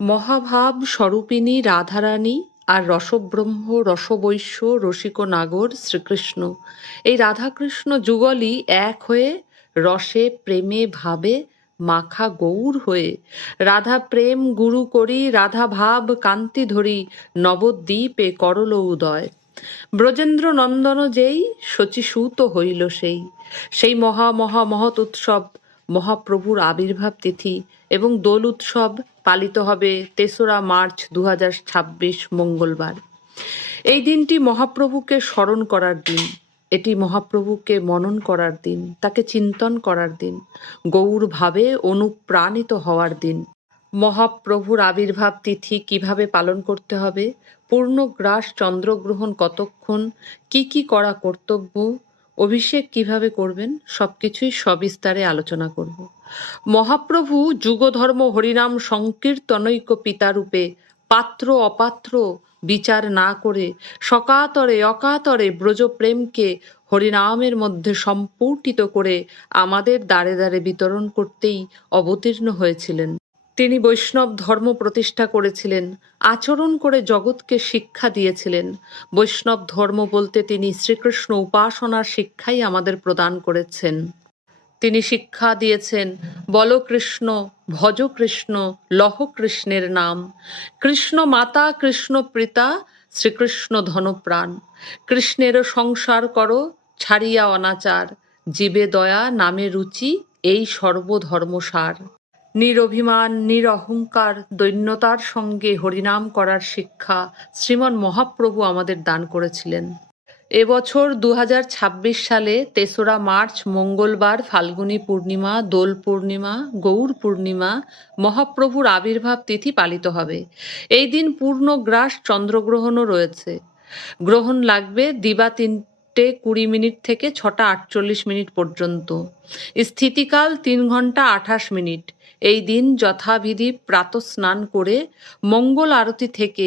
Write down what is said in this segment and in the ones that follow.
মহাভাব স্বরূপিণী রাধারানী আর রসব্রহ্ম রসবৈশ্য রসিক নাগর শ্রীকৃষ্ণ, এই রাধাকৃষ্ণ যুগলই এক হয়ে রসে প্রেমে ভাবে মাখা গৌর হয়ে রাধা প্রেম গুরু করি রাধা ভাব কান্তি ধরি নবদ্বীপে করল উদয়। ব্রজেন্দ্র নন্দন যেই শচীসূত হইল সেই সেই মহা মহা মহৎ উৎসব মহাপ্রভুর আবির্ভাব তিথি এবং দোল উৎসব পালিত হবে ৩রা মার্চ ২০২৬ মঙ্গলবার। এই দিনটি মহাপ্রভুকে স্মরণ করার দিন, এটি মহাপ্রভুকে মনন করার দিন, তাকে চিন্তন করার দিন, গৌর ভাবে অনুপ্রাণিত হওয়ার দিন। মহাপ্রভুর আবির্ভাব তিথি কিভাবে পালন করতে হবে, পূর্ণগ্রাস চন্দ্রগ্রহণ কতক্ষণ, কি কি করা কর্তব্য, অভিষেক কিভাবে করবেন, সবকিছুই সবিস্তারে আলোচনা করব। মহাপ্রভু যুগধর্ম হরিনাম সংকীর্তনৈক্য পিতারূপে পাত্র অপাত্র বিচার না করে সকাতরে অকাতরে ব্রজপ্রেমকে হরিনামের মধ্যে সম্পূর্ণিত করে আমাদের দ্বারে দ্বারে বিতরণ করতেই অবতীর্ণ হয়েছিলেন। তিনি বৈষ্ণব ধর্ম প্রতিষ্ঠা করেছিলেন, আচরণ করে জগৎকে শিক্ষা দিয়েছিলেন। বৈষ্ণব ধর্ম বলতে তিনি শ্রীকৃষ্ণ উপাসনার শিক্ষাই আমাদের প্রদান করেছেন। তিনি শিক্ষা দিয়েছেন, বল কৃষ্ণ, ভজ কৃষ্ণ, লহ কৃষ্ণের নাম, কৃষ্ণ মাতা কৃষ্ণ পিতা, শ্রীকৃষ্ণ ধনপ্রাণ, কৃষ্ণের সংসার করো ছাড়িয়া অনাচার, জীবে দয়া নামে রুচি, এই সর্বধর্মসার। নিরভিমান নিরহংকার দৈন্যতার সঙ্গে হরিনাম করার শিক্ষা শ্রীমন মহাপ্রভু আমাদের দান করেছিলেন। এবছর ২০২৬ সালে ৩রা মার্চ মঙ্গলবার ফাল্গুনী পূর্ণিমা, দোল পূর্ণিমা, গৌর পূর্ণিমা, মহাপ্রভুর আবির্ভাব তিথি পালিত হবে। এই দিন পূর্ণগ্রাস চন্দ্রগ্রহণও রয়েছে। গ্রহণ লাগবে দিবা ৩:২০ থেকে ৬:৪৮ পর্যন্ত। স্থিতিকাল ৩ ঘন্টা ২৮ মিনিট। এই দিন যথাবিধি প্রাতঃস্নান করে মঙ্গল আরতি থেকে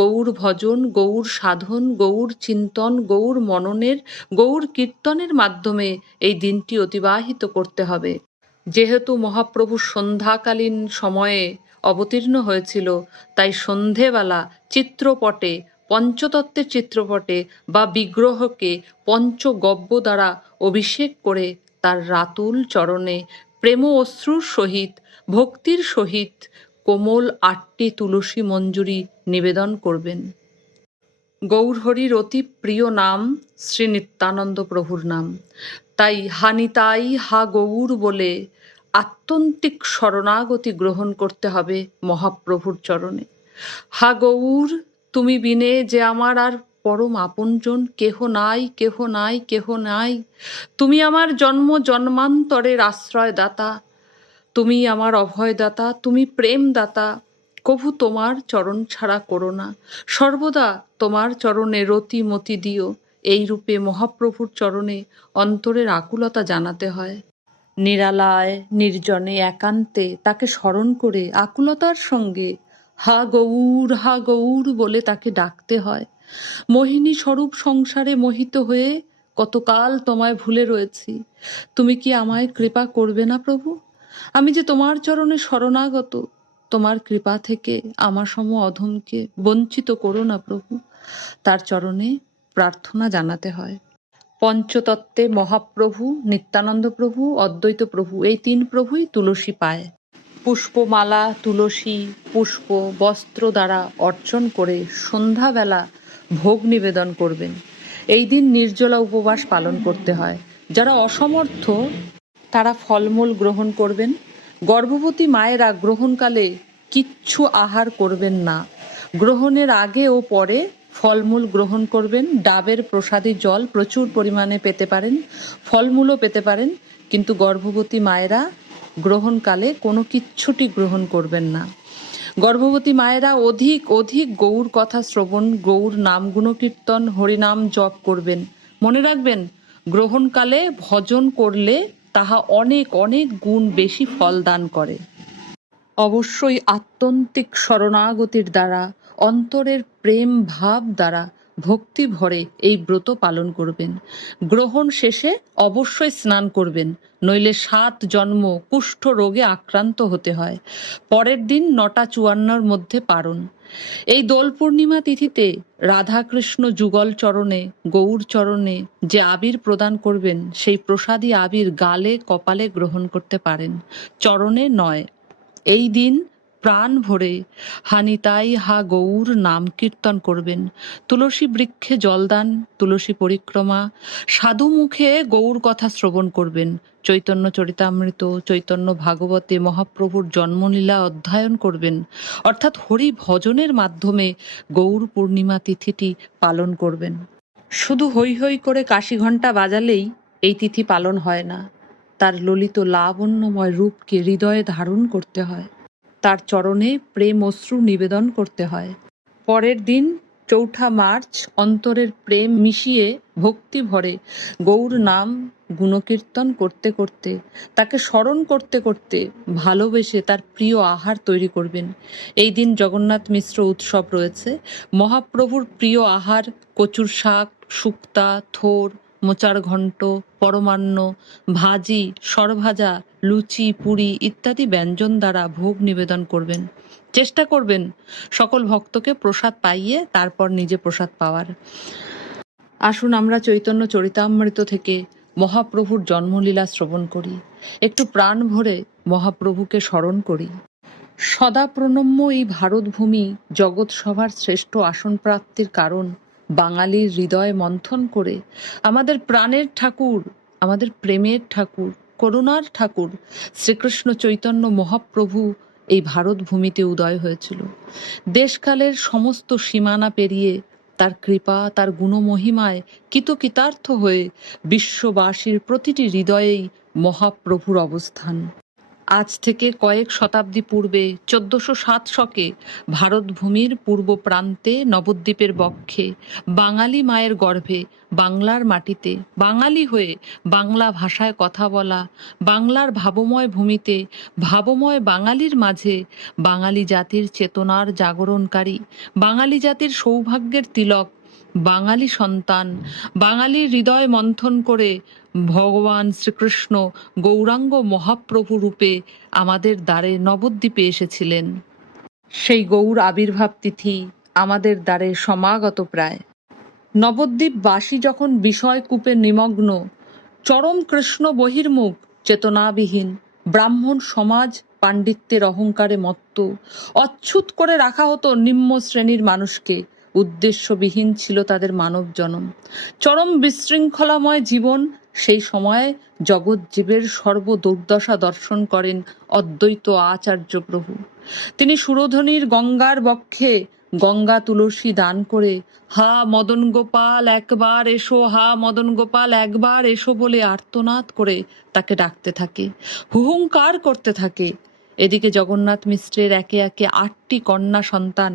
গৌর ভজন, গৌর সাধন, গৌর চিন্তন, গৌর মননের, গৌর কীর্তনের মাধ্যমে এই দিনটি অতিবাহিত করতে হবে। যেহেতু মহাপ্রভু সন্ধ্যাকালীন সময়ে অবতীর্ণ হয়েছিল, তাই সন্ধেবেলা চিত্রপটে, পঞ্চতত্ত্বের চিত্রপটে বা বিগ্রহকে পঞ্চগব্য দ্বারা অভিষেক করে তার রাতুল চরণে প্রেম অশ্রুর সহিত ভক্তির সহিত কোমল ৮টি তুলসী মঞ্জুরি নিবেদন করবেন। গৌরহরির অতি প্রিয় নাম শ্রী নিত্যানন্দ প্রভুর নাম, তাই হানিতাই হা গৌর বলে আত্যন্তিক শরণাগতি গ্রহণ করতে হবে মহাপ্রভুর চরণে। হা গৌর, তুমি বিনে যে আমার আর পরম আপনজন কেহ নাই, কেহ নাই, কেহ নাই। তুমি আমার জন্ম জন্মান্তরের আশ্রয়দাতা, তুমি আমার অভয়দাতা, তুমি প্রেমদাতা। কভু তোমার চরণ ছাড়া করো না, সর্বদা তোমার চরণে রতি মতি দিও। এই রূপে মহাপ্রভুর চরণে অন্তরের আকুলতা জানাতে হয়। নিরালায় নির্জনে একান্তে তাকে স্মরণ করে আকুলতার সঙ্গে হা গৌর বলে তাকে ডাকতে হয়। মোহিনী স্বরূপ সংসারে মোহিত হয়ে কতকাল তোমায় ভুলে রয়েছি, তুমি কি আমায় কৃপা করবে না প্রভু? আমি যে তোমার চরণে শরণাগত, তোমার কৃপা থেকে আমার সম অধমকে বঞ্চিত করো না প্রভু। তার চরণে প্রার্থনা জানাতে হয়। পঞ্চতত্ত্বে মহাপ্রভু, নিত্যানন্দ প্রভু, অদ্বৈত প্রভু, এই ৩ প্রভুই তুলসী পায়। পুষ্পমালা, তুলসী, পুষ্প, বস্ত্র দ্বারা অর্চন করে সন্ধ্যাবেলা ভোগ নিবেদন করবেন। এই দিন নির্জলা উপবাস পালন করতে হয়। যারা অসমর্থ তারা ফলমূল গ্রহণ করবেন। গর্ভবতী মায়েরা গ্রহণকালে কিচ্ছু আহার করবেন না। গ্রহণের আগে ও পরে ফলমূল গ্রহণ করবেন। ডাবের প্রসাদী জল প্রচুর পরিমাণে পেতে পারেন, ফলমূলও পেতে পারেন, কিন্তু গর্ভবতী মায়েরা গ্রহণকালে কোনো কিচ্ছুটি গ্রহণ করবেন না। গর্ভবতী মায়েরা অধিক অধিক গৌর কথা শ্রবণ, গৌর নাম গুণকীর্তন, হরিনাম জপ করবেন। মনে রাখবেন, গ্রহণকালে ভজন করলে তাহা অনেক অনেক গুণ বেশি ফল দান করে। অবশ্যই আত্যন্তিক শরণাগতির দ্বারা, অন্তরের প্রেম ভাব দ্বারা ভক্তি ভরে এই ব্রত পালন করবেন। গ্রহণ শেষে অবশ্যই স্নান করবেন, নইলে 7 জন্ম কুষ্ঠ রোগে আক্রান্ত হতে হয়। পরের দিন 9:54 মধ্যে পারণ। এই দোল পূর্ণিমা তিথিতে রাধাকৃষ্ণ যুগল চরণে, গৌর চরণে যে আবির প্রদান করবেন, সেই প্রসাদী আবির গালে কপালে গ্রহণ করতে পারেন, চরণে নয়। এই দিন প্রাণ ভরে হানিতাই হা গৌর নাম কীর্তন করবেন, তুলসী বৃক্ষে জলদান, তুলসী পরিক্রমা, সাধু মুখে গৌর কথা শ্রবণ করবেন, চৈতন্য চরিতামৃত, চৈতন্য ভাগবতে মহাপ্রভুর জন্মলীলা অধ্যয়ন করবেন, অর্থাৎ হরি ভজনের মাধ্যমে গৌর পূর্ণিমা তিথিটি পালন করবেন। শুধু হৈ হৈ করে কাশি ঘণ্টা বাজালেই এই তিথি পালন হয় না, তার ললিত লাবণ্যময় রূপকে হৃদয়ে ধারণ করতে হয়, তার চরণে প্রেম অশ্রু নিবেদন করতে হয়। পরের দিন 4 মার্চ অন্তরের প্রেম মিশিয়ে ভক্তি ভরে গৌর নাম গুণকীর্তন করতে করতে, তাকে স্মরণ করতে করতে ভালোবেসে তার প্রিয় আহার তৈরি করবেন। এই দিন জগন্নাথ মিশ্র উৎসব রয়েছে। মহাপ্রভুর প্রিয় আহার কচুর শাক, শুক্তা, থোর, মোচার ঘণ্ট, পরমান্ন, ভাজি, সরভাজা, লুচি, পুরি ইত্যাদি ব্যঞ্জন দ্বারা ভোগ নিবেদন করবেন। চেষ্টা করবেন সকল ভক্তকে প্রসাদ পাইয়ে তারপর নিজে প্রসাদ পাওয়ার। আসুন আমরা চৈতন্য চরিতামৃত থেকে মহাপ্রভুর জন্মলীলা শ্রবণ করি, একটু প্রাণ ভরে মহাপ্রভুকে স্মরণ করি। সদা প্রণম্য এই ভারতভূমি জগৎ সভার শ্রেষ্ঠ আসন প্রাপ্তির কারণ, বাঙালির হৃদয় মন্থন করে আমাদের প্রাণের ঠাকুর, আমাদের প্রেমের ঠাকুর, করুণার ঠাকুর শ্রীকৃষ্ণ চৈতন্য মহাপ্রভু এই ভারতভূমিতে উদয় হয়েছিল। দেশকালের সমস্ত সীমানা পেরিয়ে তার কৃপা, তার গুণমহিমায় কৃতকৃতার্থ হয়ে বিশ্ববাসীর প্রতিটি হৃদয়েই মহাপ্রভুর অবস্থান। আজ থেকে কয়েক শতাব্দী পূর্বে 1407 শকে ভারতভূমির পূর্ব প্রান্তে নবদ্বীপের বক্ষে বাঙালি মায়ের গর্ভে বাংলার মাটিতে বাঙালি হয়ে বাংলা ভাষায় কথা বলা, বাংলার ভাবময় ভূমিতে ভাবময় বাঙালির মাঝে বাঙালি জাতির চেতনার জাগরণকারী, বাঙালি জাতির সৌভাগ্যের তিলক, বাঙালি সন্তান, বাঙালির হৃদয় মন্থন করে ভগবান শ্রীকৃষ্ণ গৌরাঙ্গ মহাপ্রভু রূপে আমাদের দ্বারে নবদ্বীপে এসেছিলেন। সেই গৌর আবির্ভাব তিথি আমাদের দ্বারে সমাগত প্রায়। নবদ্বীপবাসী যখন বিষয় কূপে নিমগ্ন, চরম কৃষ্ণ বহির্মুখ, চেতনাবিহীন, ব্রাহ্মণ সমাজ পাণ্ডিত্যের অহংকারে মত্ত, অচ্ছুত করে রাখা হতো নিম্ন শ্রেণীর মানুষকে, উদ্দেশ্যবিহীন ছিল তাদের মানব জনম, চরম বিশৃঙ্খলাময় জীবন। সেই সময় জগৎজীবের সর্বদুর্দশা দর্শন করেন অদ্বৈত আচার্য প্রভু। তিনি সুরধনির গঙ্গার বক্ষে গঙ্গা তুলসী দান করে হা মদন গোপাল একবার এসো, হা মদন গোপাল একবার এসো বলে আর্তনাদ করে তাকে ডাকতে থাকে, হুহুঙ্কার করতে থাকে। এদিকে জগন্নাথ মিশ্রের একে একে 8টি কন্যা সন্তান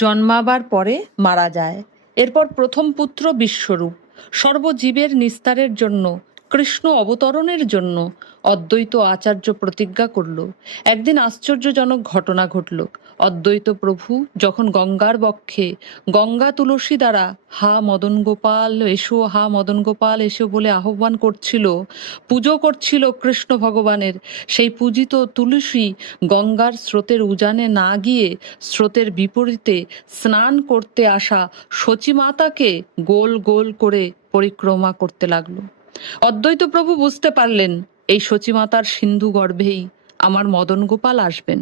জন্মাবার পরে মারা যায়। এরপর প্রথম পুত্র বিশ্বরূপ সর্বজীবের নিস্তারের জন্য, কৃষ্ণ অবতরণের জন্য অদ্বৈত আচার্য প্রতিজ্ঞা করল। একদিন আশ্চর্যজনক ঘটনা ঘটল। অদ্বৈত প্রভু যখন গঙ্গার বক্ষে গঙ্গা তুলসী দ্বারা হা মদন গোপাল এসো, হা মদন গোপাল এসো বলে আহ্বান করছিল, পুজো করছিল কৃষ্ণ ভগবানের, সেই পূজিত তুলসী গঙ্গার স্রোতের উজানে না গিয়ে স্রোতের বিপরীতে স্নান করতে আসা সচিমাতাকে গোল গোল করে পরিক্রমা করতে লাগলো। অদ্বৈত প্রভু বুঝতে পারলেন এই সচিমাতার সিন্ধু গর্ভেই আমার মদন গোপাল আসবেন।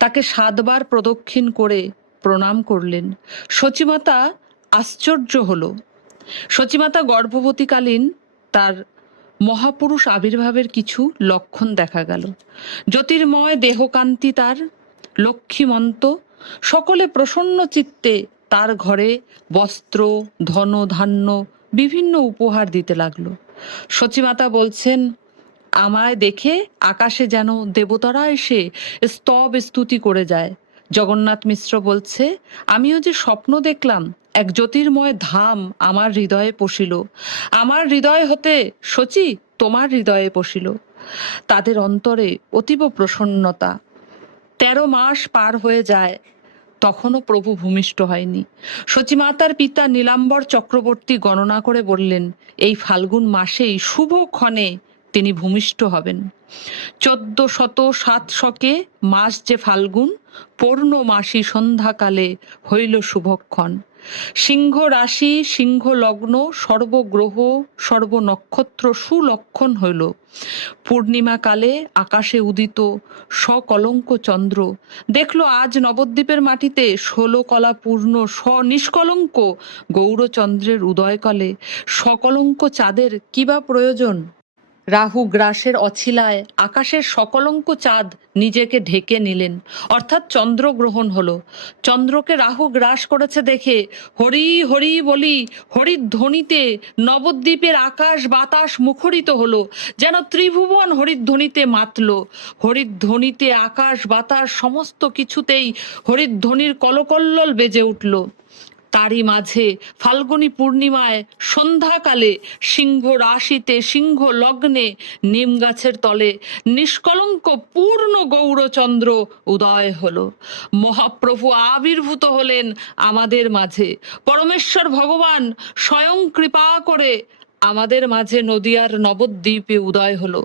তাকে 7 বার প্রদক্ষিণ করে প্রণাম করলেন। সচিমাতা আশ্চর্য হলো। সচিমাতা গর্ভবতীকালীন তার মহাপুরুষ আবির্ভাবের কিছু লক্ষণ দেখা গেল। জ্যোতির্ময় দেহকান্তি তার, লক্ষ্মীমন্ত, সকলে প্রসন্ন চিত্তে তার ঘরে বস্ত্র, ধন ধান্য বিভিন্ন উপহার দিতে লাগলো। সচিমাতা বলছেন, আমায় দেখে আকাশে যেন দেবতারা এসে স্তব স্তুতি করে যায়। জগন্নাথ মিশ্র বলছে, আমিও যে স্বপ্ন দেখলাম, এক জ্যোতির্ময় ধাম আমার হৃদয়ে পশিল, আমার হৃদয় হতে সচি তোমার হৃদয়ে পশিল। তাদের অন্তরে অতীব প্রসন্নতা। 13 মাস পার হয়ে যায়, তখনও প্রভু ভূমিষ্ঠ হয়নি। সচিমাতার পিতা নীলাম্বর চক্রবর্তী গণনা করে বললেন, এই ফাল্গুন মাসেই শুভ ক্ষণে তিনি ভূমিষ্ঠ হবেন। 1407 মাস যে ফাল্গুন, পূর্ণমাসী সন্ধ্যাকালে হইল শুভক্ষণ। সিংহ রাশি, সিংহ লগ্ন, সর্বগ্রহ সর্বনক্ষত্র সুলক্ষণ হইল। পূর্ণিমাকালে আকাশে উদিত সকলঙ্ক চন্দ্র দেখল আজ নবদ্বীপের মাটিতে 16 কলা পূর্ণ নিষ্কলঙ্ক গৌরচন্দ্রের উদয়কালে সকলঙ্ক চাঁদের কিবা প্রয়োজন। রাহু গ্রাসের অছিলায় আকাশের সকলঙ্ক চাঁদ নিজেকে ঢেকে নিলেন, অর্থাৎ চন্দ্রগ্রহণ হলো। চন্দ্রকে রাহু গ্রাস করেছে দেখে হরি হরি বলি হরিধ্বনিতে নবদ্বীপের আকাশ বাতাস মুখরিত হলো, যেন ত্রিভুবন হরিধ্বনিতে মাতল। হরিধ্বনিতে আকাশ বাতাস সমস্ত কিছুতেই হরিধ্বনির কলকল্লোল বেজে উঠল। তারই মাঝে ফাল্গুনী পূর্ণিমায় সন্ধ্যাকালে সিংহ রাশিতে সিংহ লগ্নে নিম গাছের তলে নিষ্কলঙ্ক পূর্ণ গৌরচন্দ্র উদয় হলো। মহাপ্রভু আবির্ভূত হলেন আমাদের মাঝে। পরমেশ্বর ভগবান স্বয়ং কৃপা করে আমাদের মাঝে নদিয়ার নবদ্বীপে উদয় হলো।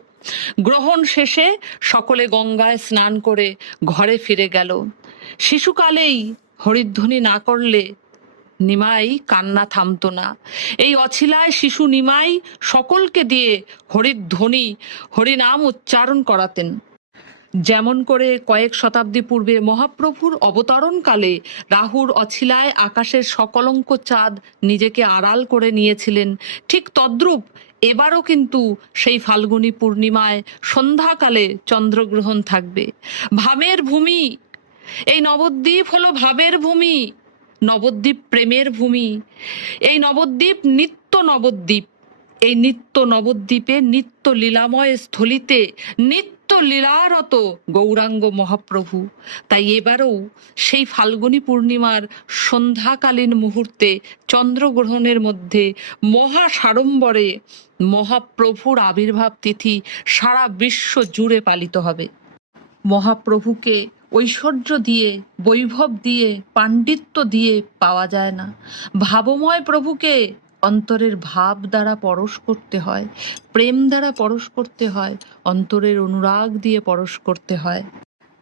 গ্রহণ শেষে সকলে গঙ্গায় স্নান করে ঘরে ফিরে গেল। শিশুকালেই হরিধ্বনি না করলে নিমাই কান্না থামতো না। এই অছিলায় শিশু নিমাই সকলকে দিয়ে হরিধ্বনি হরিনাম উচ্চারণ করাতেন। যেমন করে কয়েক শতাব্দী পূর্বে মহাপ্রভুর অবতরণকালে রাহুর অছিলায় আকাশের সকলঙ্ক চাঁদ নিজেকে আড়াল করে নিয়েছিলেন, ঠিক তদ্রূপ এবারও কিন্তু সেই ফাল্গুনী পূর্ণিমায় সন্ধ্যাকালে চন্দ্রগ্রহণ থাকবে। ভাবের ভূমি, এই নবদ্বীপ হলো ভাবের ভূমি, নবদ্বীপ প্রেমের ভূমি। এই নবদ্বীপ নিত্য নবদ্বীপ, এই নিত্য নবদ্বীপে নিত্য লীলাময় স্থলিতে নিত্য লীলারত গৌরাঙ্গ মহাপ্রভু। তাই এবারেও সেই ফাল্গুনী পূর্ণিমার সন্ধ্যাকালীন মুহূর্তে চন্দ্রগ্রহণের মধ্যে মহা সাড়ম্বরে মহাপ্রভুর আবির্ভাব তিথি সারা বিশ্ব জুড়ে পালিত হবে। মহাপ্রভুকে ঐশ্বর্য দিয়ে, বৈভব দিয়ে, পাণ্ডিত্য দিয়ে পাওয়া যায় না। ভাবময় প্রভুকে অন্তরের ভাব দ্বারা পরশ করতে হয়, প্রেম দ্বারা পরশ করতে হয়, অন্তরের অনুরাগ দিয়ে পরশ করতে হয়।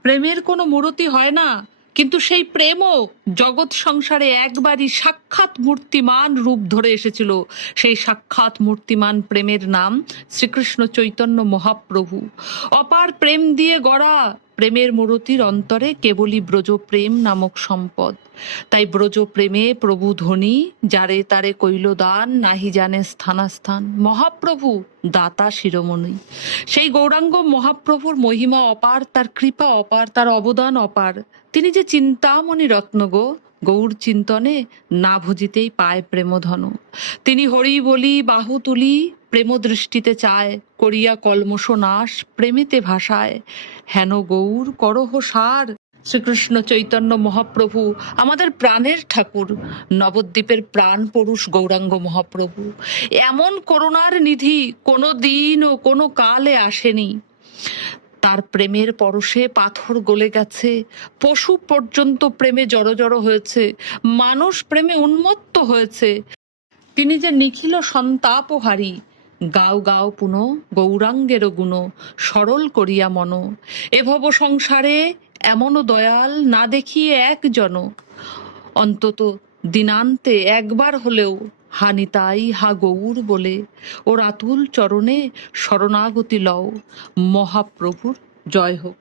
প্রেমের কোনো মূর্তি হয় না, কিন্তু সেই প্রেমও জগৎ সংসারে একবারই সাক্ষাৎ মূর্তিমান রূপ ধরে এসেছিল। সেই সাক্ষাৎ মূর্তিমান প্রেমের নাম শ্রীকৃষ্ণ চৈতন্য মহাপ্রভু। অপার প্রেম দিয়ে গড়া প্রেমের মূর্তির অন্তরে কেবলই ব্রজ প্রেম নামক সম্পদ। তাই ব্রজ প্রেমে প্রভু ধনী, যারে তারে কইল দান, নাহি জানে স্থানাস্থান। মহাপ্রভু দাতা শিরোমণি। সেই গৌরাঙ্গ মহাপ্রভুর মহিমা অপার, তার কৃপা অপার, তার অবদান অপার। তিনি যে চিন্তামণি রত্ন গো, গৌর চিন্তনে না ভজিতেই পায় প্রেমধন। তিনি হরি বলি বাহু তুলি, প্রেম দৃষ্টিতে চায়, করিয়া কলমশ নাশ প্রেমেতে ভাষায়। হেন গৌর করহ সার। শ্রীকৃষ্ণ চৈতন্য মহাপ্রভু আমাদের প্রাণের ঠাকুর, নবদ্বীপের প্রাণ পুরুষ গৌরাঙ্গ মহাপ্রভু। এমন করুণার নিধি কোনো দিন ও কোনো কালে আসেনি। তার প্রেমের পরশে পাথর গলে গেছে, পশু পর্যন্ত প্রেমে জড়ো জড়ো হয়েছে, মানুষ প্রেমে উন্মত্ত হয়েছে। তিনি যে নিখিল সন্তাপহারী, গাও গাও পুন গৌরাঙ্গের গুণ, সরল করিয়া মন। এভব সংসারে এমনও দয়াল না দেখিয়ে একজন, অন্তত দিনান্তে একবার হলেও হানিতাই হা গৌর বলে ওর আতুল চরণে শরণাগতি লও। মহাপ্রভুর জয় হোক।